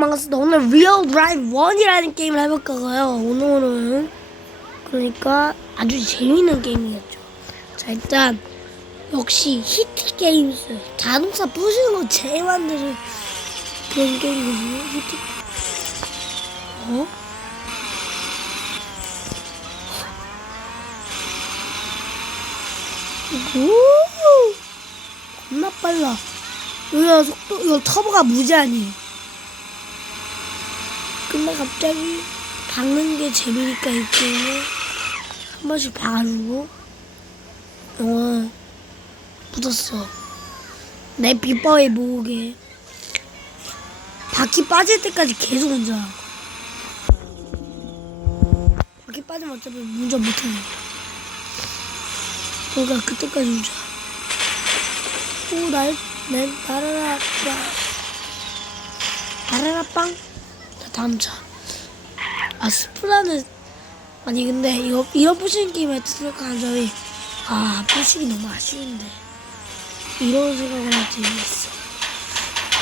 반갑습니다. 오늘 리얼 드라이브 1이라는 게임을 해볼 거고요. 오늘은 그러니까 아주 재밌는 게임이었죠. 자 일단 역시 히트 게임스 자동차 부수는 거 제일 만드는 그런 게임이거든요. 히트 어? 오 겁나 빨라. 여기가 속도 이거 터보가 무제한이에요. 근데 갑자기 박는 게 재미니까 이 게임을 한 번씩 박아주고 어 묻었어. 내 비법에 모으게 바퀴 빠질 때까지 계속 운전하고. 바퀴 빠지면 어차피 운전 못해. 그러니까 그때까지 운전. 오날 내 나라라 빵 다음 차. 아, 스프라는, 아니, 근데 이거, 부시는 게임에 생각하는 점이, 아, 부시기 너무 아쉬운데. 이런 생각을 할 재미있어.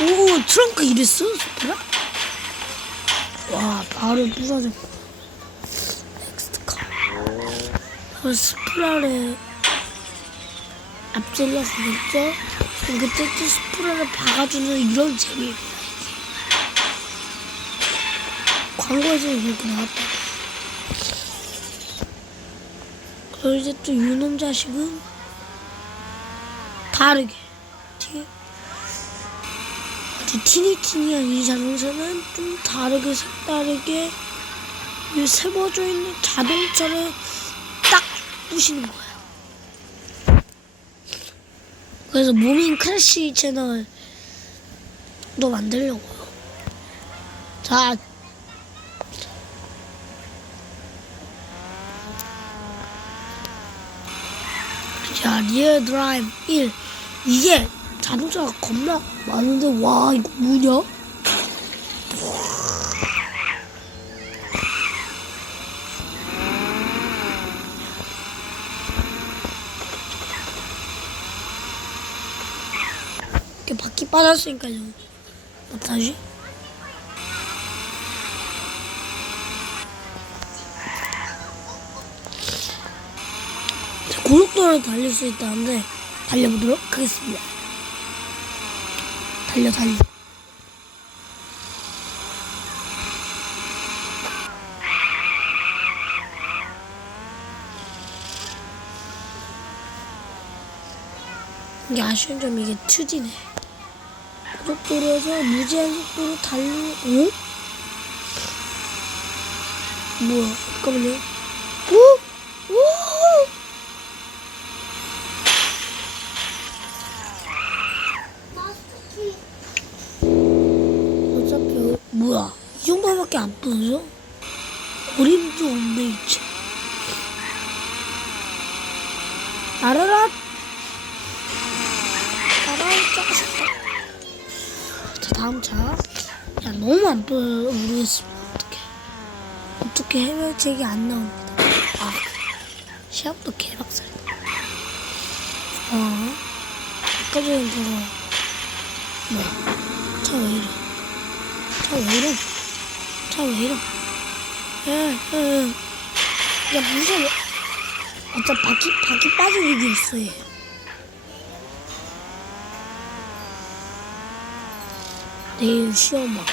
오, 트렁크 이랬어? 스프라? 와, 바로 부서졌고. 넥스트 카. 그 스프라를 앞질러서 겠죠 그때 또 스프라를 박아주는 이런 재미. 광고에서 그렇게 나왔다. 그리고 이제 또 유놈 자식은 다르게 티, 아주 티니티니한 이 자동차는 좀 다르게 색다르게 이 세워져 있는 자동차를 딱 부시는 거예요. 그래서 무민 크래시 채널 도 만들려고요. 자, 자, 리얼 드라이브 1. 이게 자동차가 겁나 많은데, 와, 이거 뭐냐? 이렇게 바퀴 빠졌으니까요. 어떡하지? 자, 고속도로를 달릴 수 있다는데 달려보도록 하겠습니다. 달려 달려. 이게 아쉬운 점이 이게 2D네. 고속도로에서 무제한 속도로 달리는, 어? 뭐야, 잠깐만요. 오! 오! 어차피 어- 뭐야? 이 정도밖에 안 부서져? 어림도 없네 이제 나라라 자 다음 차야 너무 안 보여 모르겠습니다 어떻게 어떻게 해결책이 안 나옵니다. 아 시합도 개박살이다 어? 아까 전에 저거 뭐야 차왜 이래? 차 왜 이래? 차왜 이래? 에, 에, 야, 무서워. 어차 바퀴, 바퀴 빠질 일이 있어, 얘. 내일 시험아.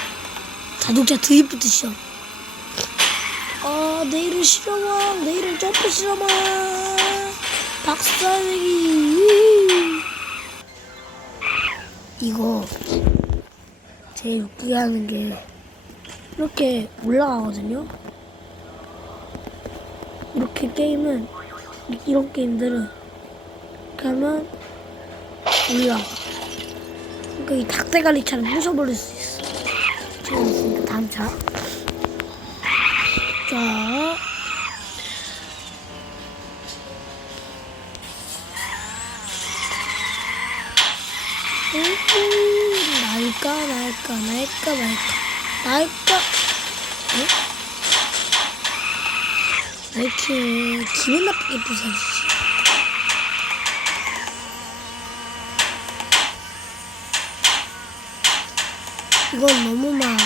자동차 드리프트 시험. 아, 내일은 실험아. 내일은 점프 실험아. 박사내기. 이거 제일 웃기게 하는 게 이렇게 올라가거든요. 이렇게 게임은 이- 이런 게임들은 하면 올라가. 그러니까 이 닭대가리처럼 부숴버릴 수 있어. 제가 있으니까 다음 차. 자. 우후, 날까 날까 날까 말까. 날까? 어? 왜 이렇게 기분 나쁘게 부서지지? 이건 너무 많아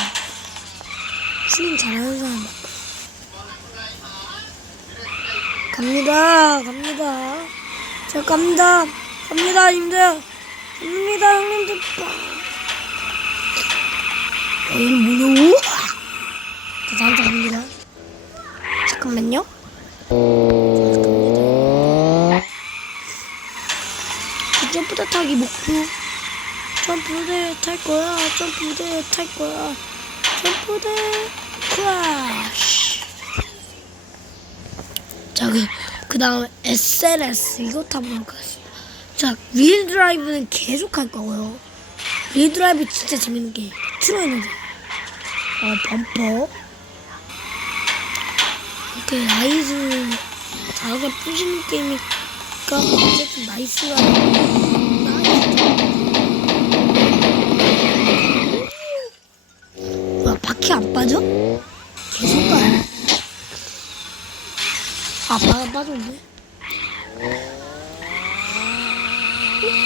튜닝 잘하는 사람 갑니다 갑니다. 자 갑니다. 갑니다 형님들. 갑니다 형님들 얘는 자자 갑니다. 잠깐만요. 그 점프대 타기 목표. 점프대 탈 거야. 점프대 탈 거야. 점프대 크라쉬. 자 그 그 다음 SNS 이거 타보도록 하겠습니다. 자릴 드라이브는 계속 할 거고요. 릴 드라이브 진짜 재밌는 게트 로이너드 어 범퍼? 이렇게 라이즈 다르게 부시는 게임이니까 어쨌든 나이스가 뭐야 바퀴 안 빠져? 계속 가요 아 빠, 빠졌네.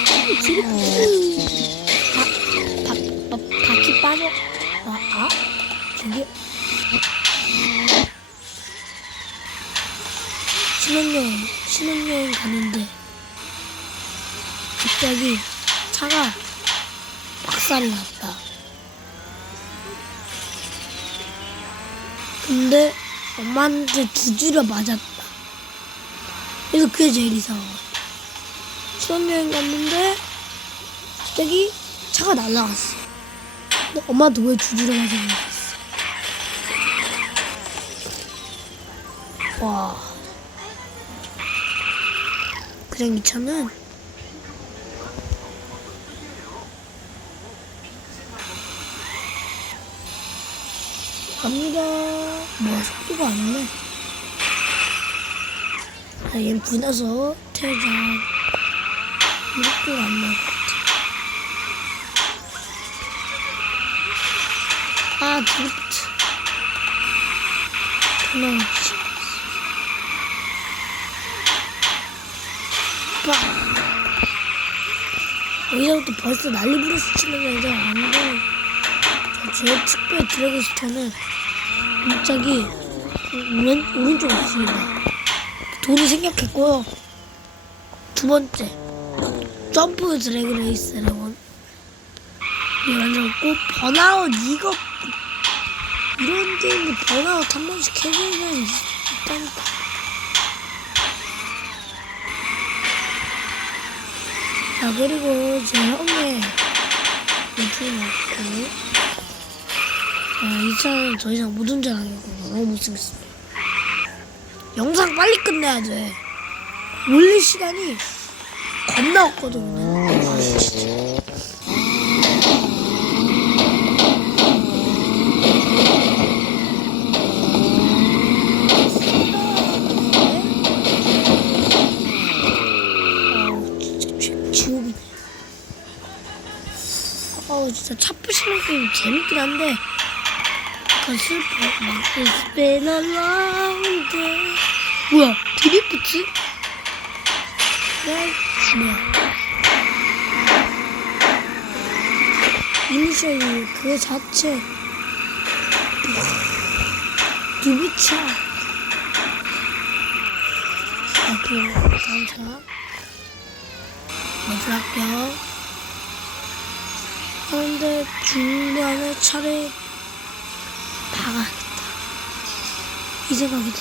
바퀴 빠져 아, 아? 저기 신혼여행 신혼여행 가는데 갑자기 차가 박살이 났다 근데 엄마한테 두 줄을 맞았다. 그래서 그게 제일 이상한 거야. 신혼여행 갔는데 갑자기 차가 날라갔어. 근데 엄마한테 왜두 줄을 맞았는지 알았어. 와. 그냥 이 차는 갑니다. 뭐 속도가 안 나. 아, 얘는 분해서 퇴장. 속도가 안날 것 같 아. 아, 드리프트. 하나씩. 빵. 여기서부터 벌써 난리 부르스 치는 게 아니라 안 돼. 제 특별 드래그스터는 갑자기 오른, 오른쪽 없습니다. 돈이 생략했고요. 두 번째, 점프 드래그 레이스를 원. 이게 만들었고, 번아웃 이거, 이런 게임도 번아웃 한 번씩 해보면 있- 있다니까. 자, 그리고 제 형의 유튜브 나왔고, 아, 이 차는 더 이상 못 운전하겠고 너무 못쓰겠습니다. 영상 빨리 끝내야 돼. 올릴 시간이 겁나 없거든. 오늘. 아, 진짜. 진짜 차 부시는 게임 재밌긴 한데. 그 슬퍼. 막 It's been a long day. 뭐야? 드리프트? 네? 뭐야. 이니셜이 그거 자체. 드비차? 아 그리고 다음 차 먼저 할게요 그런데 중간에 차례 방한다. 이 생각이 드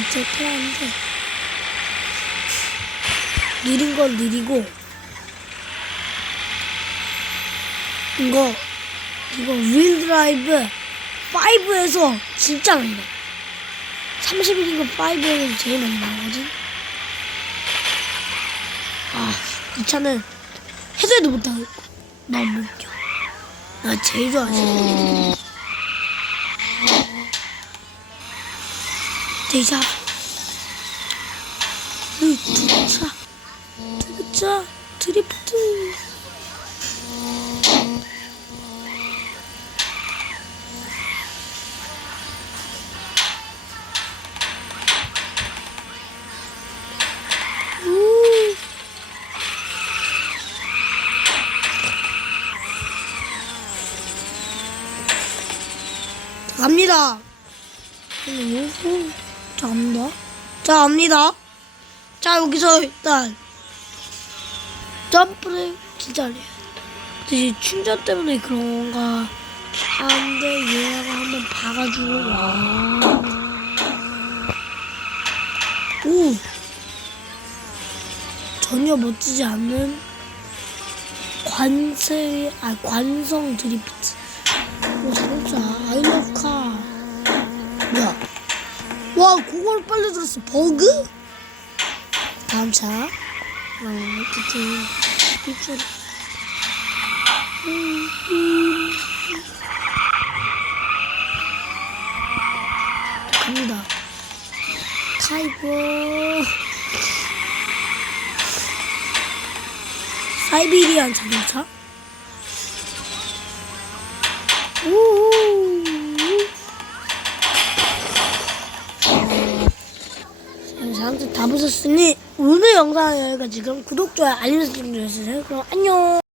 이제 플라인데 느린 건 느리고 이거 이거 윌드라이브 5에서 진짜 느려 31인 건 5에는 제일 많이 나온 거지? 아, 이 차는 해도 해도 못 나올 거. 난못 껴. 나 제일 좋아하지. 대자. 으이, 두차. 두차. 드리프트. 오호. 자, 갑니다. 자, 갑니다. 자, 여기서 일단 점프를 기다려요. 이제 충전 때문에 그런가. 안돼 얘가 한번 봐가지고 와. 오. 전혀 멋지지 않는 관세 아 관성 드리프트. 오 진짜 아이러카. 뭐야? 와 그걸 빨리 들었어 버그? 다음 차. 어, 일주일. 음, 음. 갑니다. 타이거. 사이비리안 자동차. 다 보셨으니 오늘 영상은 여기까지 그럼 구독, 좋아요, 알림 설정 눌러주세요. 그럼 안녕.